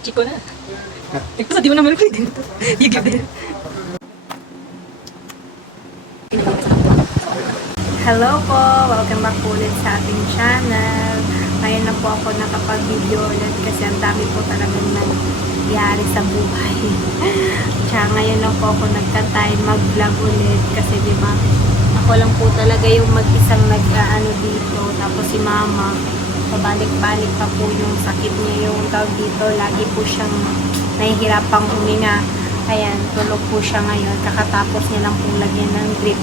Chico na. Tigpa sa di mo naman ko din ito. Yigib din. Hello po! Welcome back po ulit sa ating channel. Ngayon na po ako nakapag-video ulit kasi ang dami po talagang nangyari sa buhay. Tsaka ngayon lang po ako nagka-time mag-vlog ulit kasi diba ako lang po talaga yung mag-isang nag-ano dito. Tapos si mama, pabalik-balik pa po yung sakit niya, yung tawag dito. Lagi po siyang nahihirapang huminga. Ayan, tulog po siya ngayon. Kakatapos niya lang pong lagyan ng drip.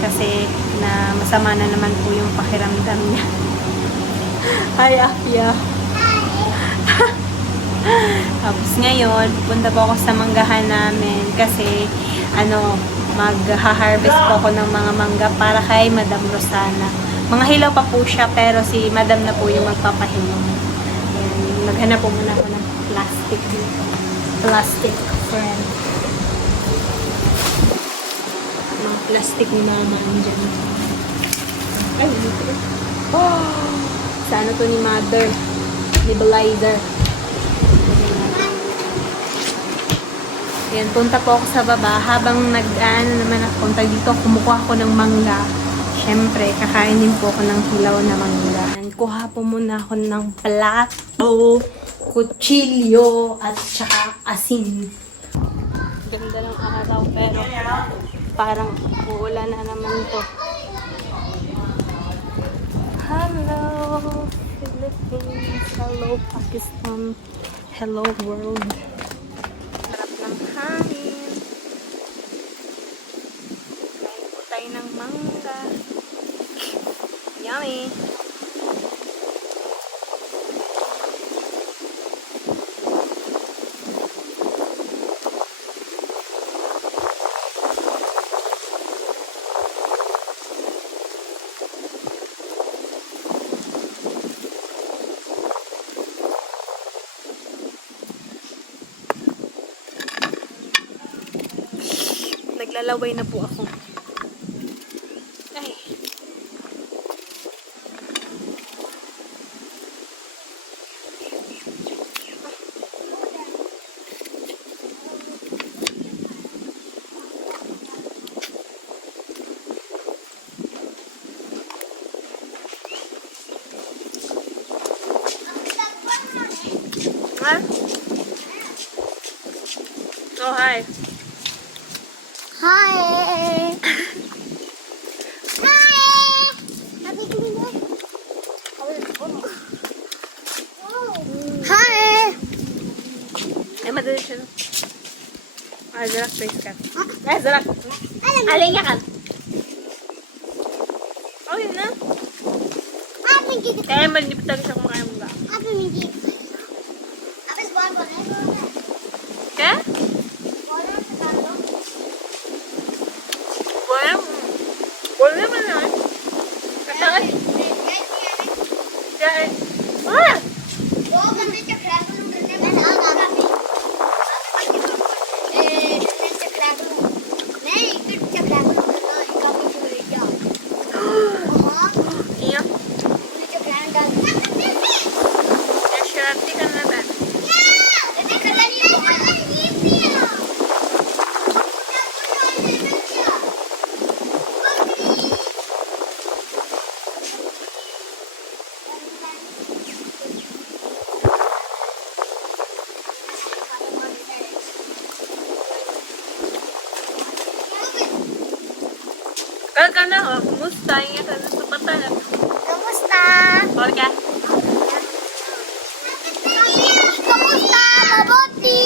Kasi na masama na naman po yung pakiramdam niya. Hi, Afia. Tapos ngayon, punta po ako sa manggahan namin kasi mag-harvest po ako ng mga mangga para kay Madam Rosana. Mga hilaw pa po siya pero si Madam na po yung magpapahilaw. Ayan, naghanap po muna ako ng plastic dito. Plastic friend. Mga plastic ni mama andyan. Ay, dito. Oh! Sa ano to ni mother? Nebulizer. Ayan, punta po ako sa baba. Habang naman ako, punta dito, kumukuha ako ng mangga. Siyempre, kakain din po ako ng hilaw na mangga. Ayan, kuha po muna ako ng plato, kutsilyo, at saka asin. Ganda ng araw, pero parang uulan na naman to. Hello, Philippines. Hello, Pakistan. Hello, world. Sarap ng hangin. Kain po tayo ng mangga. Yummy. Naglalaway na po ako. Ay. Huh? Oh, hi. Hi! Hi! Happy to be there. Hi! Ay, madali siya. Ay, zarak, please ka. Ay, zarak. Alay niya ka. Oh, yun na. Happy to be Kaya malipit talaga siya kumakain mo ba? Happy to be Happy to Kaya? Wala naman na. Katangat. Kaya, ah! Iya. Nasyarte ka na ba? Kaka na ho, kumusta? Ingat ka sa patalan. Kamusta? Orga. Kamusta? Mabuti!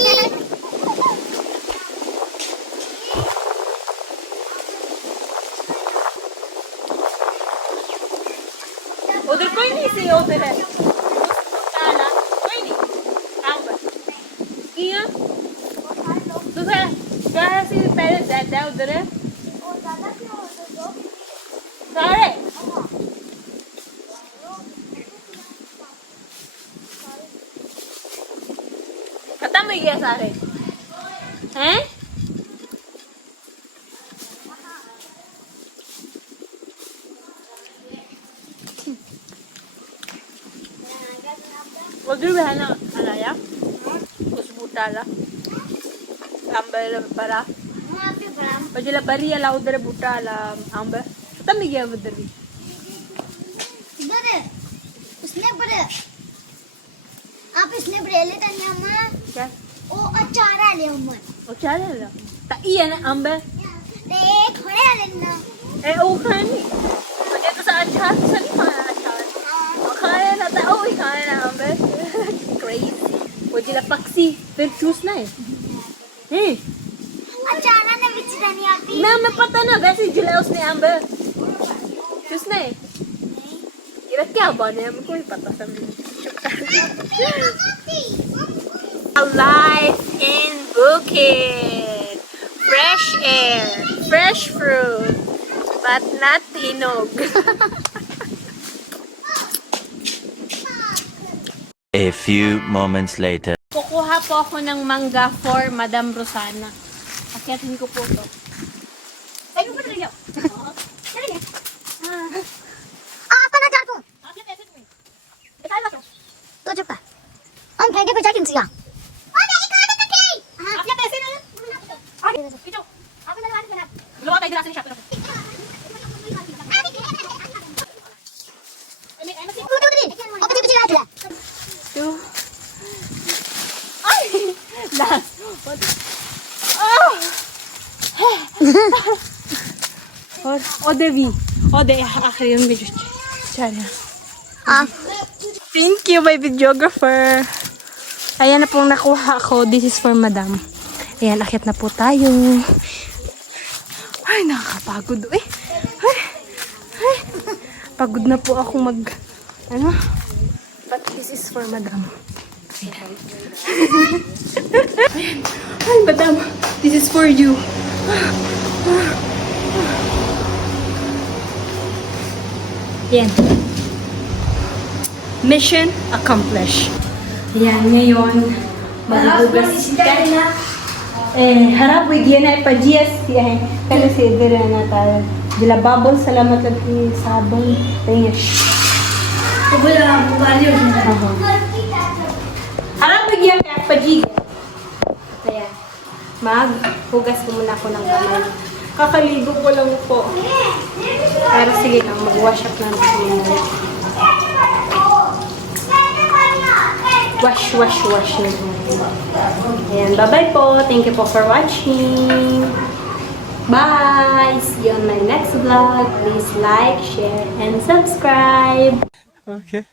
Udah ko ini sih udah. Kala, ko ini. Apa? Iya. Tuh kaya si pere zada udah. Sare. Kata mo iya sare. Eh? उधर भी है ना अलाया उस बूटा ला आंबे बड़ा वहाँ पे बड़ा और जिला बरी अला उधर बूटा अला आंबे खत्म ही गया उधर भी इधर है। उसने बड़े आप इसने बड़े ले तन्ने अम्मा क्या ओ अचार आले अम्मा और क्या है ला ता ये ना आंबे ते खड़े आले ना ए ओ खानी मुझे तो अच्छा नहीं खाना अच्छा और खाने ना था ओ ही खाने ना आंबे क्रेजी वो जिला पक्षी फिर चूसना है अचार ने विच नहीं आती ना मैं पता ना वैसे ही जिला उसने आंबे चूसना है ये क्या बने हमको नहीं पता समझ Life in Bukid. Fresh air, fresh fruit, but not hinog. A few moments later. Kukuha po ako ng mangga for Madam Rosana. Akyatin ko po to. Ay, ko pa talaga. आप ना चार को तो चुप कर हम फेंके पे जाके इंसिया अरे एक आने तक ही आपने पैसे ना आगे खींचो आपने लगा के बना लो आप इधर से शॉट करो अब पीछे बैठ ले तो ay last और ओदेवी ओदे आखिरी में जो चलिए Thank you, my videographer. Ayan na pong nakuha ako. This is for Madam. Ayan, akyat na po tayo. Ay, nakakapagod. Ay. Pagod na po ako ano? But this is for Madam. Ayan. Ayan. Ay, Madam. This is for you. Ayan. Mission accomplished. Ayan, ngayon, maghugas ka. Harap, wigyan na ipa-GS. Kaya si Idira na tayo. Dila babol, salamat lang ni sabon. Tingin. Harap, wigyan ka ipa-GS. Ayan. Maghugas ko muna ako ng kamay. Kakaligo ko lang po. Pero sige lang, mag-wash up na natin. Wash na po. Ayan, bye-bye po. Thank you po for watching. Bye! See you on my next vlog. Please like, share, and subscribe. Okay.